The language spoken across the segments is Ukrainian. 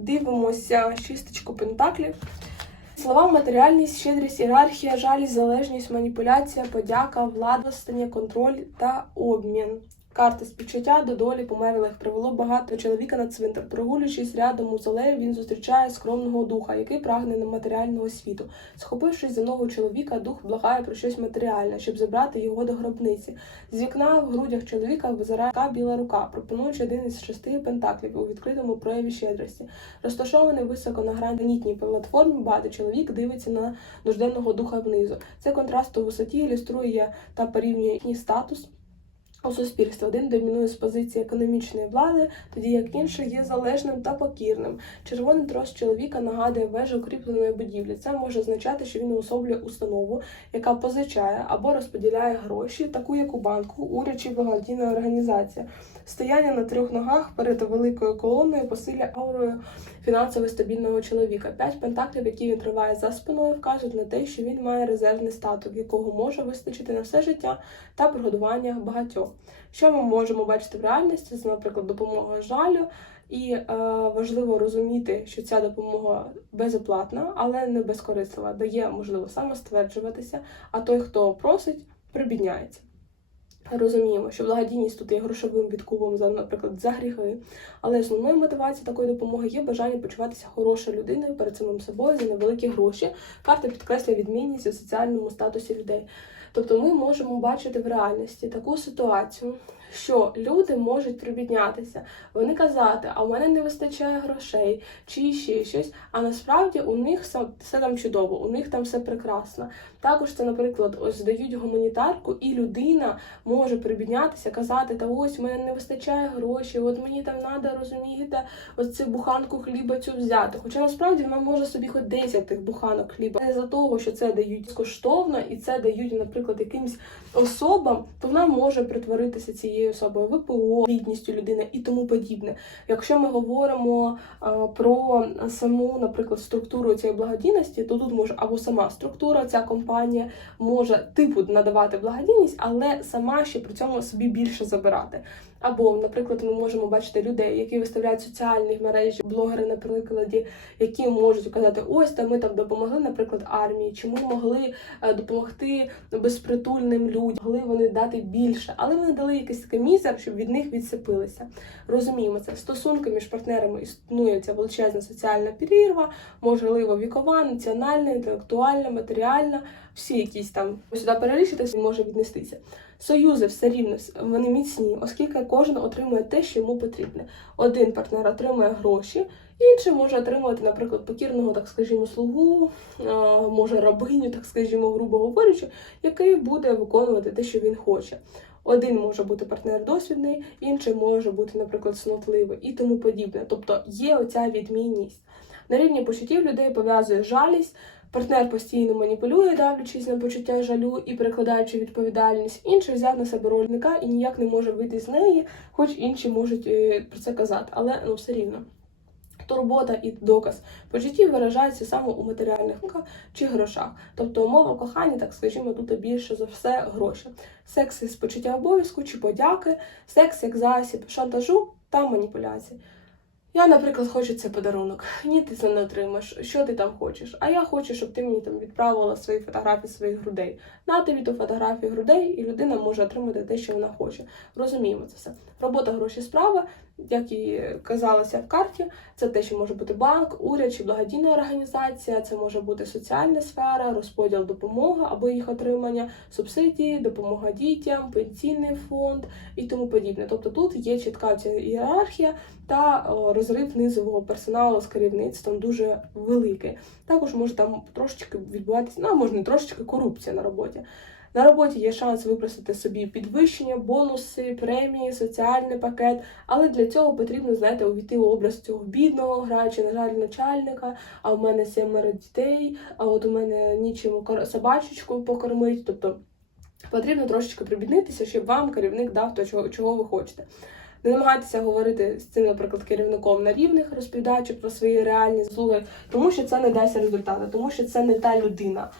Дивимося шісточку пентаклів. Слова матеріальність, щедрість, ієрархія, жалість, залежність, маніпуляція, подяка, влада, стання, контроль та обмін. Карти співчуття до долі померлих привело багато чоловіка на цвинтар. Прогулюючись рядом у залею, він зустрічає скромного духа, який прагне на матеріального світу. Схопившись за ногу чоловіка, дух благає про щось матеріальне, щоб забрати його до гробниці. З вікна в грудях чоловіка визирає біла рука, пропонуючи один із шести пентаклів у відкритому прояві щедрості. Розташований високо на гранітній платформі, багатий чоловік дивиться на нужденного духа внизу. Це контраст у висоті ілюструє та порівнює їхній статус. У суспільстві один домінує з позиції економічної влади, тоді як інший є залежним та покірним. Червоний трос чоловіка нагадує вежу укріпленої будівлі. Це може означати, що він уособлює установу, яка позичає або розподіляє гроші, таку як у банку, уряд чи благодійна організація. Стояння на трьох ногах перед великою колоною посилює аурою фінансово стабільного чоловіка. П'ять пентаклів, які він триває за спиною, вказують на те, що він має резервний статок, якого може вистачити на все життя та прогодування багатьох. Що ми можемо бачити в реальності? Це, наприклад, допомога жалю. І е, важливо розуміти, що ця допомога безоплатна, але не безкорислива, дає можливо самостверджуватися, а той, хто просить, прибідняється. Розуміємо, що благодійність тут є грошовим відкупом за, наприклад, за гріхи, але основною мотивацією такої допомоги є бажання почуватися хорошою людиною перед самим собою за невеликі гроші. Карта підкреслює відмінність у соціальному статусі людей. Тобто ми можемо бачити в реальності таку ситуацію, що люди можуть прибіднятися, вони казати, а в мене не вистачає грошей чи ще щось. А насправді у них все, там чудово, у них там все прекрасно. Також це, наприклад, ось здають гуманітарку, і людина може прибіднятися, казати, та ось мене не вистачає грошей, от мені там треба, розумієте, ось цю буханку хліба цю взяти. Хоча насправді вона може собі хоч 10 тих буханок хліба. Не за того, що це дають безкоштовно, і це дають, наприклад, якимсь особам, то вона може притворитися цією особою ВПО, бідністю людини і тому подібне. Якщо ми говоримо а, про саму, наприклад, структуру цієї благодійності, то тут може або сама структура, ця компанія може типу надавати благодійність, але сама ще при цьому собі більше забирати. Або, наприклад, ми можемо бачити людей, які виставляють соціальні мережі, блогери, на прикладі, які можуть казати, ось там ми там допомогли, наприклад, армії, чи ми могли е, допомогти безпритульним людям, могли вони дати більше, але вони дали якийсь такий мізер, щоб від них відсипилися. Розуміємо це. Стосунки між партнерами існує ця величезна соціальна перерва, можливо, вікова, національна, інтелектуальна, матеріальна, всі якісь там сюди перелічитися може віднестися. Союзи все рівно вони міцні, оскільки кожен отримує те, що йому потрібне. Один партнер отримує гроші, інший може отримувати, наприклад, покірного, так скажімо, слугу, може рабиню, так скажімо, грубо говорячи, який буде виконувати те, що він хоче. Один може бути партнер досвідний, інший може бути, наприклад, снотливий і тому подібне. Тобто є оця відмінність. На рівні почуттів людей пов'язує жалість. Партнер постійно маніпулює, давлячись на почуття жалю і перекладаючи відповідальність. Інший взяв на себе роль ника і ніяк не може вийти з неї, хоч інші можуть е, про це казати, але ну все рівно. Турбота і доказ почуттів виражаються саме у матеріальних чи грошах. Тобто умова кохання, так скажімо, тут більше за все гроші. Секс із почуття обов'язку чи подяки, секс як засіб шантажу та маніпуляції. Я, наприклад, хочу цей подарунок. Ні, ти це не отримаєш. Що ти там хочеш? А я хочу, щоб ти мені там відправила свої фотографії своїх грудей. На тобі ту фотографію грудей, і людина може отримати те, що вона хоче. Розуміємо це все. Робота, гроші, справа, як і казалося в карті, це те, що може бути банк, уряд чи благодійна організація, це може бути соціальна сфера, розподіл допомоги або їх отримання, субсидії, допомога дітям, пенсійний фонд і тому подібне. Тобто тут є чітка ця ієрархія та розрив низового персоналу з керівництвом дуже великий. Також може там трошечки відбуватися, ну а може не трошечки корупція на роботі. На роботі є шанс випросити собі підвищення, бонуси, премії, соціальний пакет, але для цього потрібно, знаєте, увійти у образ цього бідного грача, на жаль, начальника, а в мене семеро дітей, а от у мене нічим собачечку покормить. Тобто потрібно трошечки прибіднитися, щоб вам керівник дав то, чого, чого ви хочете. Не намагайтеся говорити з цим, наприклад, керівником на рівних, розповідаючи про свої реальні заслуги, тому що це не дасть результату, тому що це не та людина.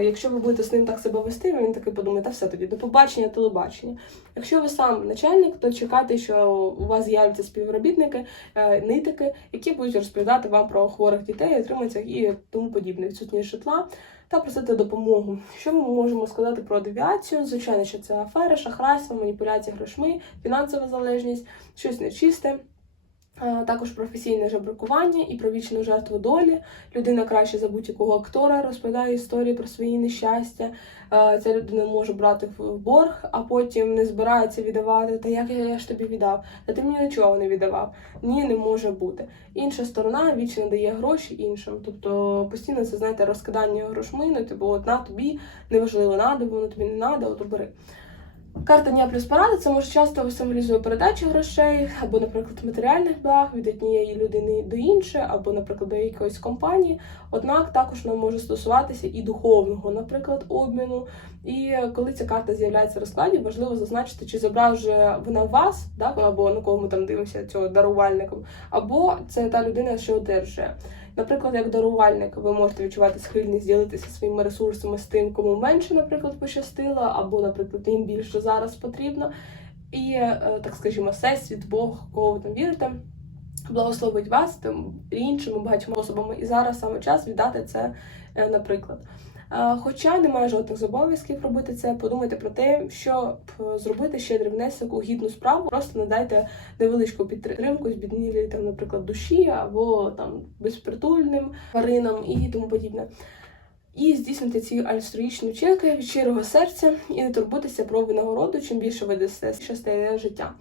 Якщо ви будете з ним так себе вести, він таки подумає, та все тоді, до побачення, телебачення. Якщо ви сам начальник, то чекайте, що у вас з'являться співробітники, е, нитики, які будуть розповідати вам про хворих дітей, отримання і тому подібне, відсутність житла та просити допомогу. Що ми можемо сказати про девіацію? Звичайно, що це афери, шахрайство, маніпуляція грошми, фінансова залежність, щось нечисте. Е, Також професійне жебракування і про вічну жертву долі. Людина краще за будь-якого актора розповідає історії про свої нещастя. Е, Ця людина може брати в борг, а потім не збирається віддавати. Та як я, ж тобі віддав? Та ти мені нічого не віддавав. Ні, не може бути. Інша сторона вічно дає гроші іншим. Тобто постійно це знаєте розкидання грошми, ну типу, от на тобі неважливо, надо, воно тобі не надо, от бери. Карта дня плюс порада це може часто символізує передачу грошей, або, наприклад, матеріальних благ від однієї людини до іншої, або, наприклад, до якоїсь компанії. Однак також вона може стосуватися і духовного, наприклад, обміну. І коли ця карта з'являється в розкладі, важливо зазначити, чи зображує вона вас, так, або на кого ми там дивимося цього дарувальником, або це та людина, що одержує. Наприклад, як дарувальник, ви можете відчувати схильність ділитися своїми ресурсами з тим, кому менше, наприклад, пощастило, або, наприклад, їм більше зараз потрібно. І, е, так скажімо, всесвіт, Бог, кого ви там вірите, благословить вас тим іншими багатьма особами. І зараз саме час віддати це, е, наприклад. Е, Хоча немає жодних зобов'язків робити це, подумайте про те, щоб зробити щедрий внесок у гідну справу. Просто надайте невеличку підтримку збіднілій, там, наприклад, душі або там безпритульним тваринам і тому подібне. І здійснити ці альтруїчні вчинки від щирого серця і не турбуйтеся про винагороду, чим більше ви дасте щастя життя.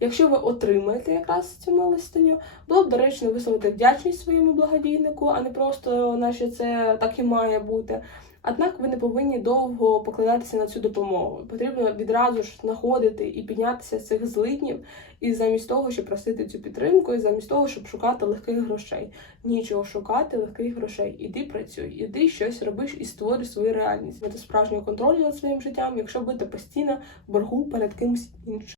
Якщо ви отримаєте якраз цю милостиню, було б доречно висловити вдячність своєму благодійнику, а не просто наче це так і має бути. Однак ви не повинні довго покладатися на цю допомогу. Потрібно відразу ж знаходити і піднятися з цих злиднів, і замість того, щоб просити цю підтримку, і замість того, щоб шукати легких грошей. Нічого шукати легких грошей. Іди працюй, іди щось робиш і створюй свою реальність. Мати справжнього контролю над своїм життям, якщо будете постійно в боргу перед кимось іншим.